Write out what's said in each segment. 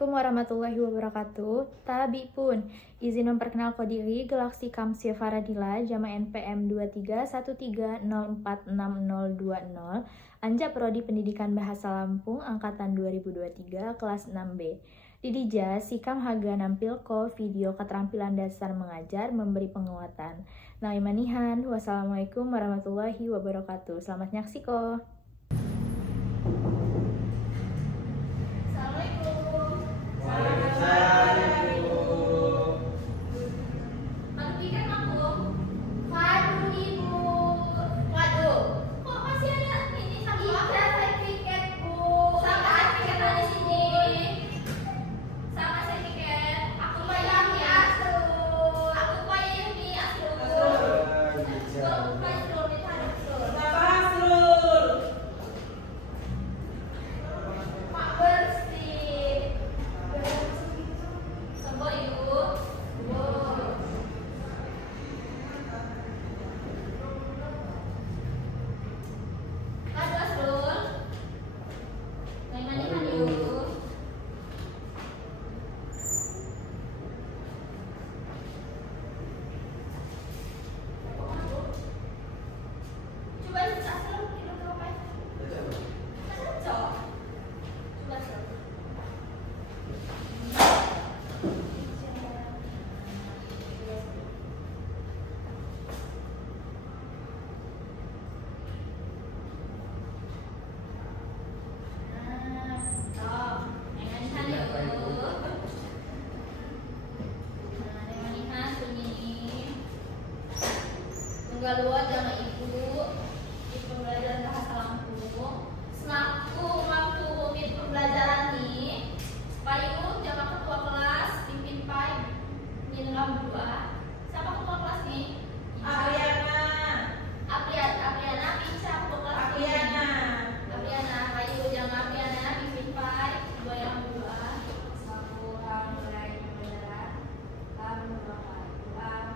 Assalamualaikum warahmatullahi wabarakatuh. Tabi pun, izin memperkenalkan diri Galaksi Kamsia Faradila, Jama NPM 2313046020, Anja Prodi Pendidikan Bahasa Lampung, Angkatan 2023, kelas 6B. Didija, Sikam Haga nampilko video keterampilan dasar mengajar memberi penguatan. Naimanihan, wassalamualaikum warahmatullahi wabarakatuh. Selamat nyaksiko. Tunggal luar sama ibu di pembelajaran bahasa Lampung. Semaku waktu umit pembelajaran nih, payu jama ketua kelas pimpin pai minum dua. Siapa ketua kelas nih? Apriana, Ica ketua kelas. Apriana, payu jama Apriana pimpin pai dua yang dua. Semaku mulai pembelajaran dua pai.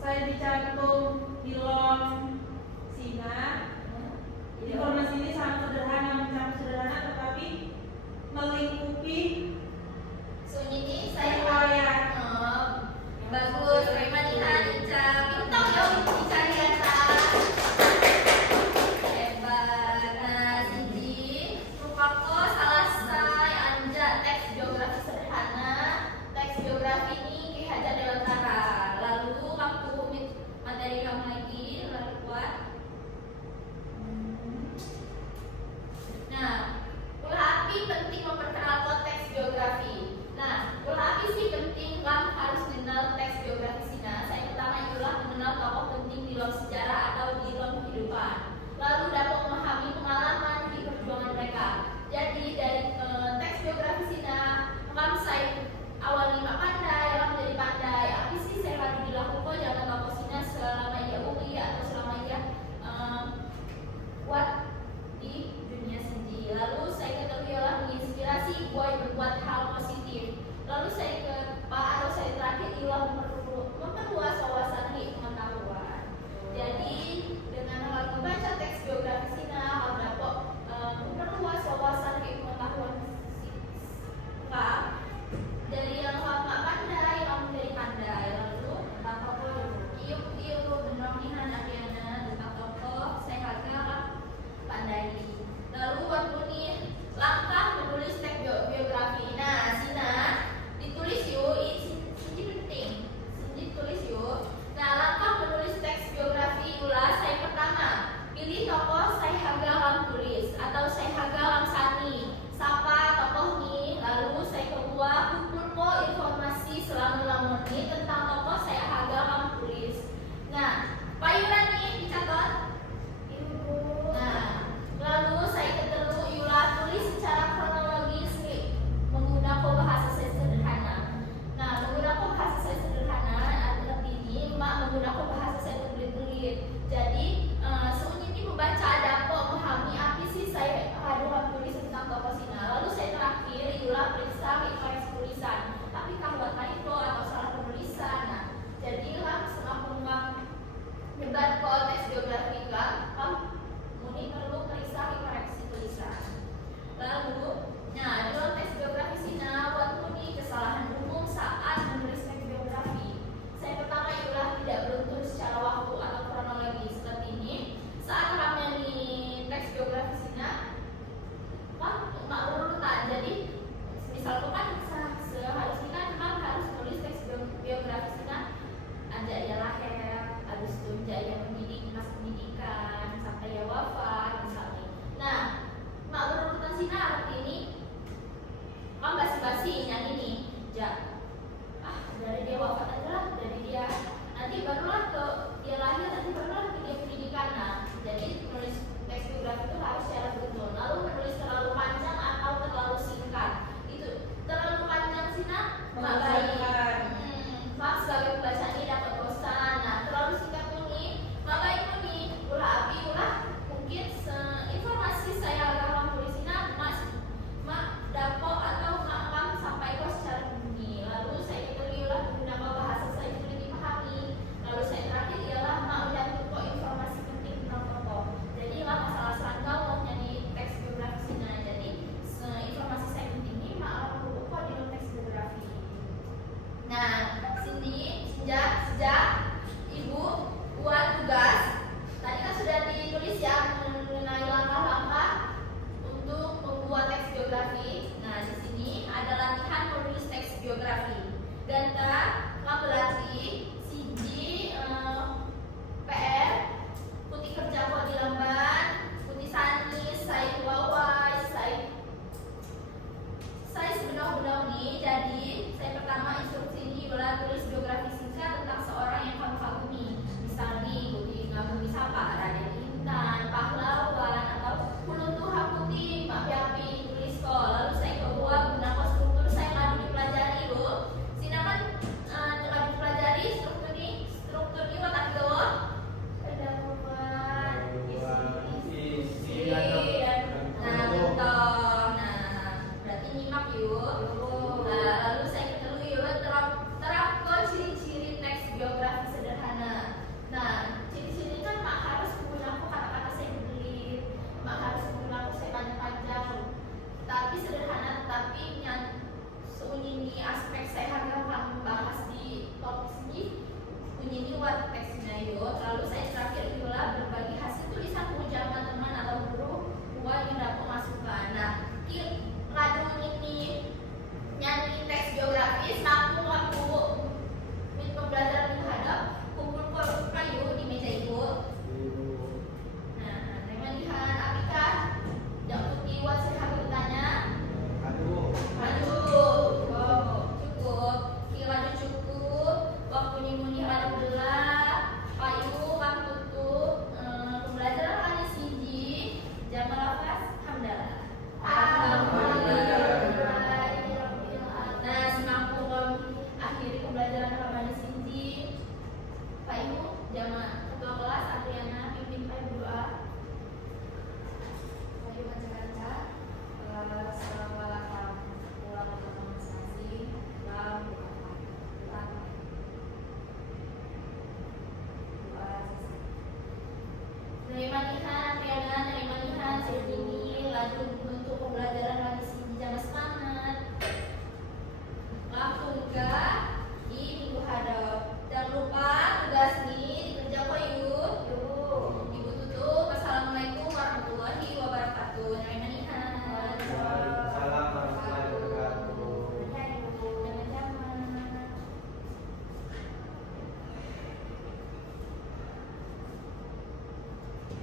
saya dicantum di lom singa. Informasi ini sangat sederhana, mencakup sederhana tetapi melingkupi Sunyi saya riwayat. bagus. Terima Nihan, Ica. Pintar ya Ica Riata. Hebat. Nah, Siji, Rupako, Salasai, Anja, teks geografi sederhana. Teks geografi ini Ki Hajar Dewantara. Lalu waktu materi kamu lagi, lalu kuat. Nah, ulah api penting memperkenal konteks geografi. Nah, ulah api sih penting kan harus mengenal teks geografi Sina. Saya pertama itulah mengenal tokoh penting di dalam sejarah atau di dalam kehidupan. Lalu dapat memahami pengalaman di perjuangan mereka. Jadi dari teks geografi Sina, kan saya awal lima pandai, orang menjadi pandai. Apa sih saya harus dilakukan jangan tokoh Sina selama ia uli atau selama ia kuat di dunia sendiri. Lalu saya ketahui adalah menginspirasi boy berbuat hal positif. Lalu saya ke Pak atau saya terakhir ialah memperluas wawasan pengetahuan. Jadi dengan hal membaca teks geografi Sina hal dapat memperluas wawasan pengetahuan lengkap dari yang lama pandai yang menjadi pandai. Lalu tentang tokoh iu benang Nihan Adiana tentang tokoh saya harga pandai. Lalu waktu ini langkah menulis teks biografi. Nah, Sina ditulis yuk, ini penting. Sini tulis yuk. Nah, langkah menulis teks biografi ulas. Saya pertama pilih tokoh saya harga lam tulis atau saya harga lam sani. Siapa tokoh ini? Lalu saya kedua kumpul informasi selama lamun ini tentang tokoh saya harga lam tulis. Nah, payuran nih dicatat. Nah, lalu saya ketemu Yula tulis secara kronologis nih, menggunakan bahasa saya sederhana. Nah, menggunakan bahasa saya sederhana adalah ini, mak menggunakan bahasa saya terbelit-belit. Jadi, sunyi ini membaca dapat memahami apa sih saya harus tulis tentang tokoh Sina. Lalu saya terakhir Yula periksa koreksi tulisan. Tapi kahwat typo atau salah penulisan. Nah, jadilah setengah pengembang debat konteks geografi kan, ini perlu periksa koreksi tulisan. Lalu, nah di dalam teks geografi Sina, waktu ini kesalahan umum saat menulis teks geografi. Saya pertama itulah tidak beruntun secara waktu atau kronologi seperti ini. Saat kami di teks geografi Sina, mak urutan. Jadi, misalnya kan seharusnya kan memang harus menulis teks geografi Sina. Anja ia lahir, habis itu ia mendidik mas pendidikan sampai ia wafat misalnya. Nah, mak berurutan Sina arti ini, mak basi-basi yang ini, dari dia wafat aja lah, dari dia nanti barulah ke dia lahir, nanti barulah ke dia pendidikan. Nah, jadi menulis teks biografi itu harus secara beruntun. Lalu menulis terlalu panjang atau terlalu singkat, itu terlalu panjang Sina, mak baik. Mak sebagai pembaca ini dapat bosan. Nah, terlalu singkat ini, mak baik ini, ulah api ulah mungkin informasi saya dalam tulisina mak dapat atau mak sampai kos secara bunyi. Lalu saya diberi ulah menggunakan bahasa saya sulit dipahami. Lalu saya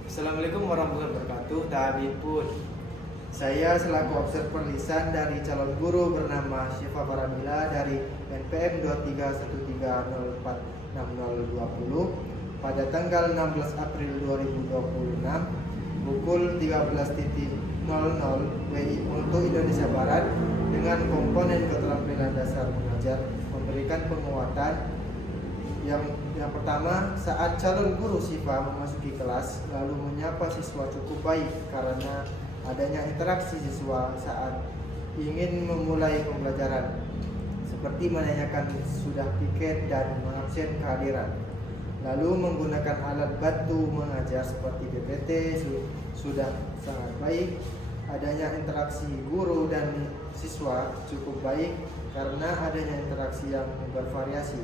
Assalamualaikum warahmatullahi wabarakatuh. Tabipun. Saya selaku observer lisan dari calon guru bernama Syifa Faramila dari NPM 2313046020 pada tanggal 16 April 2026 pukul 13.00 WI untuk Indonesia Barat dengan komponen keterampilan dasar mengajar memberikan penguatan yang pertama, saat calon guru Syifa memasuki kelas lalu menyapa siswa cukup baik karena adanya interaksi siswa saat ingin memulai pembelajaran, seperti menanyakan sudah piket dan mengabsen kehadiran. Lalu menggunakan alat bantu mengajar seperti PPT sudah sangat baik. Adanya interaksi guru dan siswa cukup baik karena adanya interaksi yang bervariasi.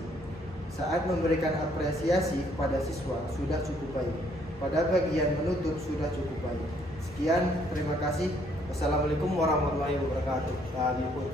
Saat memberikan apresiasi kepada siswa sudah cukup baik. Pada bagian menutup sudah cukup baik. Sekian, terima kasih. Wassalamualaikum warahmatullahi wabarakatuh. Tabipun.